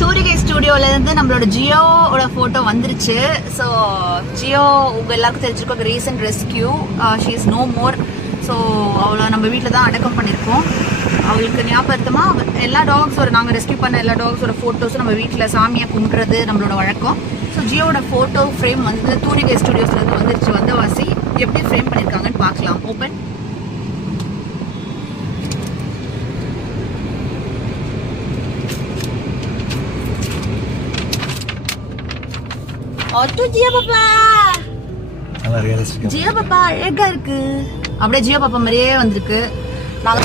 தூரிகை ஸ்டுடியோல இருந்து நம்மளோட ஜியோட போட்டோ வந்துருச்சு. ஸோ ஜியோ உங்க எல்லாருக்கும் தெரிஞ்சிருக்கோம், recent rescue. She is no more. So அவளை நம்ம வீட்டில் தான் அடக்கம் பண்ணியிருக்கோம். அவளுக்கு ஞாபகமா எல்லா டாக்ஸோட நாங்கள் ரெஸ்கியூ பண்ண எல்லா டாக்ஸோட ஃபோட்டோஸும் நம்ம வீட்டில் சாமியை கும்பிட்றது நம்மளோட வழக்கம். ஸோ ஜியோட ஃபோட்டோ ஃப்ரேம் வந்து தூரிகை ஸ்டுடியோஸ்லேருந்து வந்துருச்சு. வந்தவாசி எப்படி ஃப்ரேம் பண்ணியிருக்காங்கன்னு பார்க்கலாம். ஓப்பன். ஜியோ பாப்பா, ஜியோ பாப்பா அழகா இருக்கு. அப்படியே ஜியோ பாப்பா மாதிரியே வந்திருக்கு. நாங்க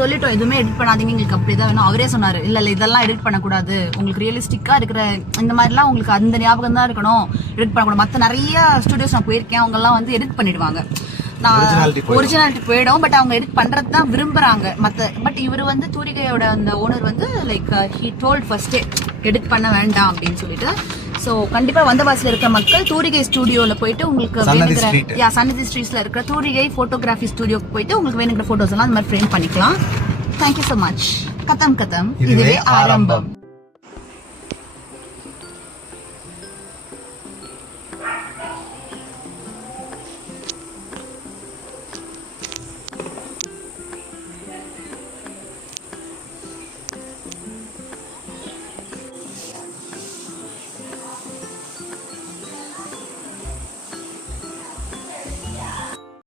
சொல்லிட்டோம் எதுவுமே எடிட் பண்ணாதீங்க, எங்களுக்கு அப்படிதான் வேணும். அவரே சொன்னாரு, இல்ல இதெல்லாம் எடிட் பண்ணக்கூடாது, உங்களுக்கு ரியலிஸ்டிக்கா இருக்கிற இந்த மாதிரிலாம் உங்களுக்கு அந்த ஞாபகம் தான் இருக்கணும், எடிட் பண்ணக்கூடாது. மற்ற நிறைய ஸ்டுடியோஸ் நான் போயிருக்கேன், அவங்க எல்லாம் வந்து எடிட் பண்ணிடுவாங்க, ஒரிஜினாலிட்டி போயிடும். பட் அவங்க எடிட் பண்றது தான் விரும்புறாங்க. பட் இவர் வந்து தூரிகையோட அந்த ஓனர் வந்து லைக் ஹி டோல்ட் ஃபர்ஸ்டே எடிட் பண்ண வேண்டாம் அப்படின்னு சொல்லிட்டு. ஸோ கண்டிப்பா வந்தவாசில இருக்கிற மக்கள் தூரிகை ஸ்டுடியோல போயிட்டு உங்களுக்கு வேணுங்கிற சன்னதி ஸ்ட்ரீட்ஸ்ல இருக்கிற தூரிகை போட்டோகிராஃபி ஸ்டுடியோக்கு போயிட்டு உங்களுக்கு வேணுங்கிற போட்டோஸ் எல்லாம் அந்த மாதிரி ஃப்ரேம் பண்ணிக்கலாம். Thank you so much. கதம் இதுவே ஆரம்பம்.